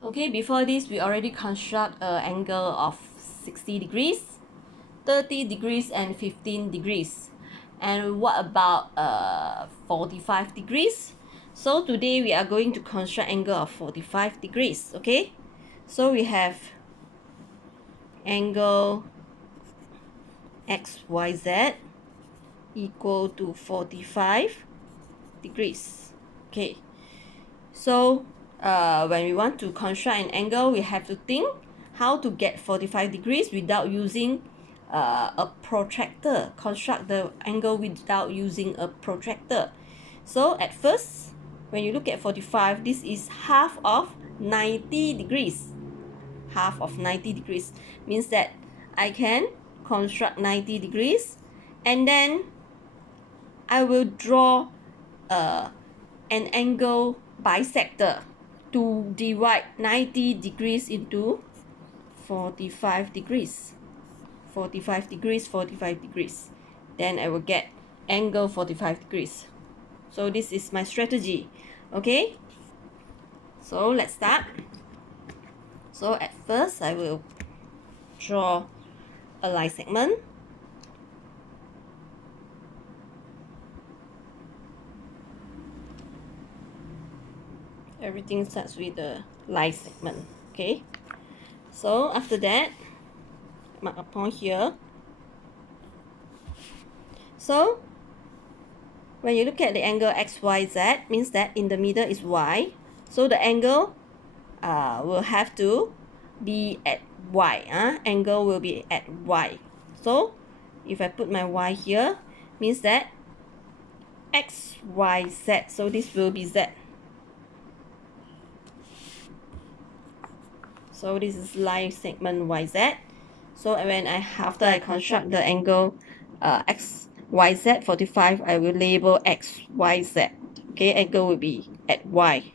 Okay, before this, we already construct an angle of 60 degrees, 30 degrees, and 15 degrees. And what about 45 degrees? So today we are going to construct angle of 45 degrees, okay? So we have angle XYZ equal to 45 degrees. Okay, so when we want to construct an angle, we have to think how to get 45 degrees without using a protractor. Construct the angle without using a protractor. So at first, when you look at 45, this is half of 90 degrees. Half of 90 degrees means that I can construct 90 degrees, and then I will draw an angle bisector to divide 90 degrees into 45 degrees. 45 degrees, 45 degrees. Then I will get angle 45 degrees. So this is my strategy. Okay? So let's start. So at first I will draw a line segment. Everything starts with the line segment. Okay? So after that, mark a point here. So when you look at the angle XYZ, means that in the middle is Y. So the angle will have to be at Y. Angle will be at Y. So if I put my Y here, means that XYZ. So this will be Z. So this is line segment YZ. So when after I construct the angle XYZ 45, I will label XYZ. Okay, angle will be at Y.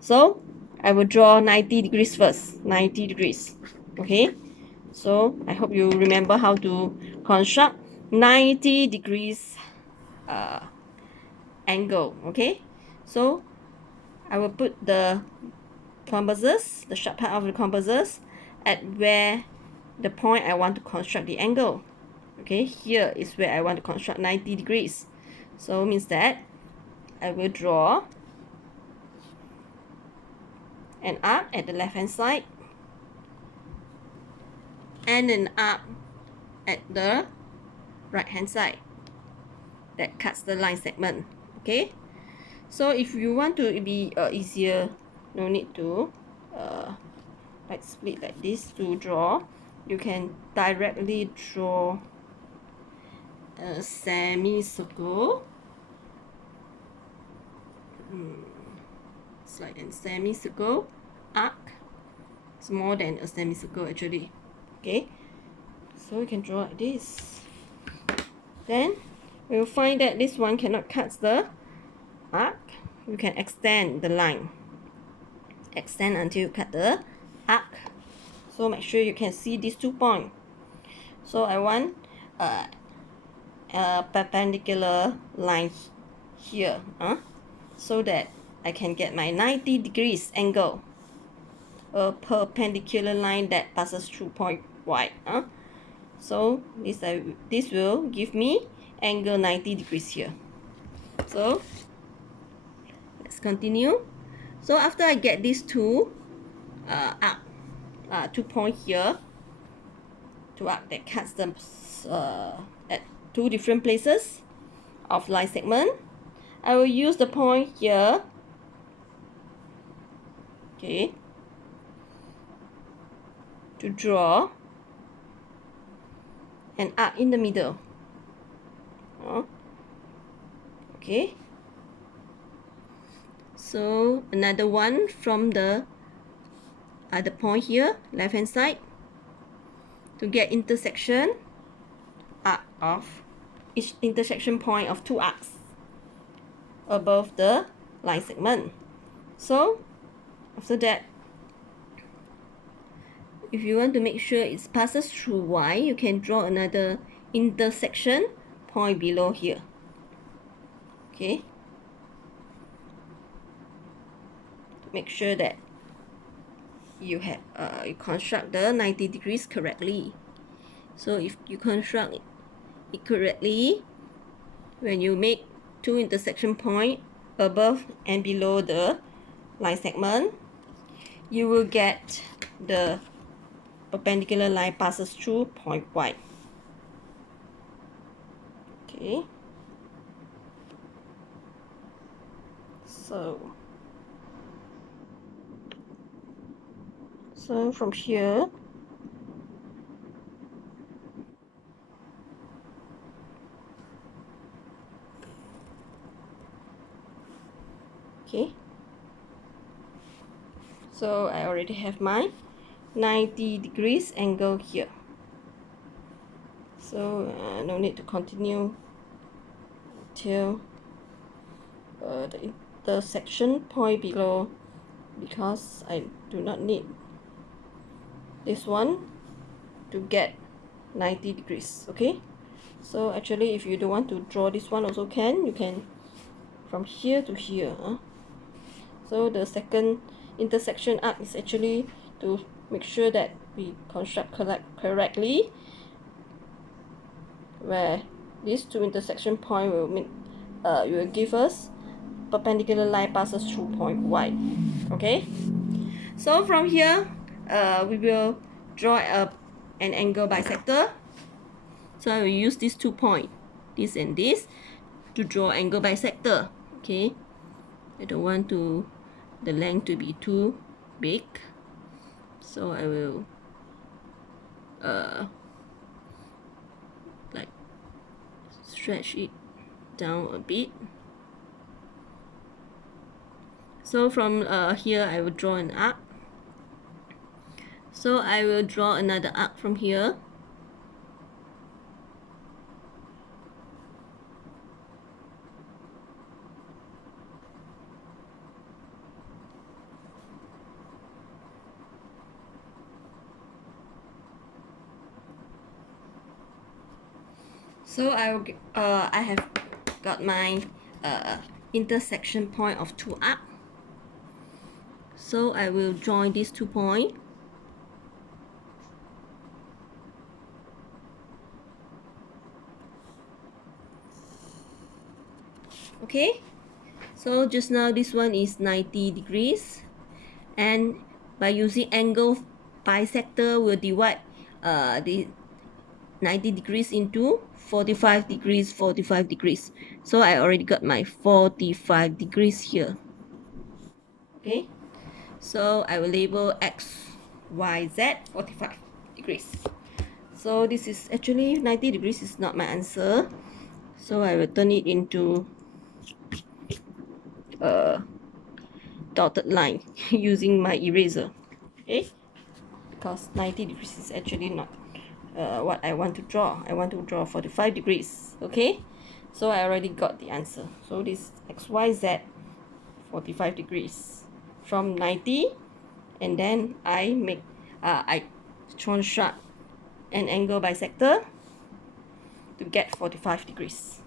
So I will draw 90 degrees first. 90 degrees. Okay. So I hope you remember how to construct 90 degrees angle. Okay. So I will put the compasses, the sharp part of the compasses, at where the point I want to construct the angle. Okay, here is where I want to construct 90 degrees. So means that I will draw an arc at the left hand side and an arc at the right hand side that cuts the line segment. Okay, so if you want to be easier, no need to like split like this to draw. You can directly draw a semicircle. It's like a semicircle arc. It's more than a semicircle actually. Okay, so you can draw like this. Then we'll find that this one cannot cut the arc. You can extend the line. Extend until you cut the arc. So make sure you can see these 2 points. So I want a perpendicular line here, so that I can get my 90 degrees angle. A perpendicular line that passes through point Y. So this will give me angle 90 degrees here. So let's continue. So after I get these two arc, 2 points here, 2 arc that cuts them at 2 different places of line segment, I will use the point here. Okay, to draw an arc in the middle. Okay, so another one from the other point here, left hand side, to get intersection arc of each intersection point of 2 arcs above the line segment. So after that, if you want to make sure it passes through Y, you can draw another intersection point below here. Okay, to make sure that you construct the 90 degrees correctly. So if you construct it correctly, when you make two intersection point above and below the line segment, you will get the perpendicular line passes through point Y. Okay. So from here, okay. So I already have my 90 degrees angle here. So no need to continue till the intersection point below, because I do not need this one to get 90 degrees. Okay, so actually if you don't want to draw this one also can, you can from here to here. So the second intersection arc is actually to make sure that we construct correctly, where these two intersection point will make will give us perpendicular line passes through point Y. Okay, so from here we will draw an angle bisector. So I will use these 2 points, this and this, to draw angle bisector. Okay, I don't want the length to be too big, so I will like stretch it down a bit. So from here I will draw an arc. So I will draw another arc from here. So I have got my intersection point of 2 arcs. So I will join these 2 points. Okay, so just now this one is 90 degrees, and by using angle bisector, we'll divide the 90 degrees into 45 degrees, 45 degrees. So I already got my 45 degrees here. Okay, so I will label X, Y, Z 45 degrees. So this is actually 90 degrees is not my answer. So I will turn it into a dotted line using my eraser. Okay, because 90 degrees is actually not what I want to draw. I want to draw 45 degrees. Okay, so I already got the answer. So this XYZ 45 degrees from 90, and then I construct an angle bisector to get 45 degrees.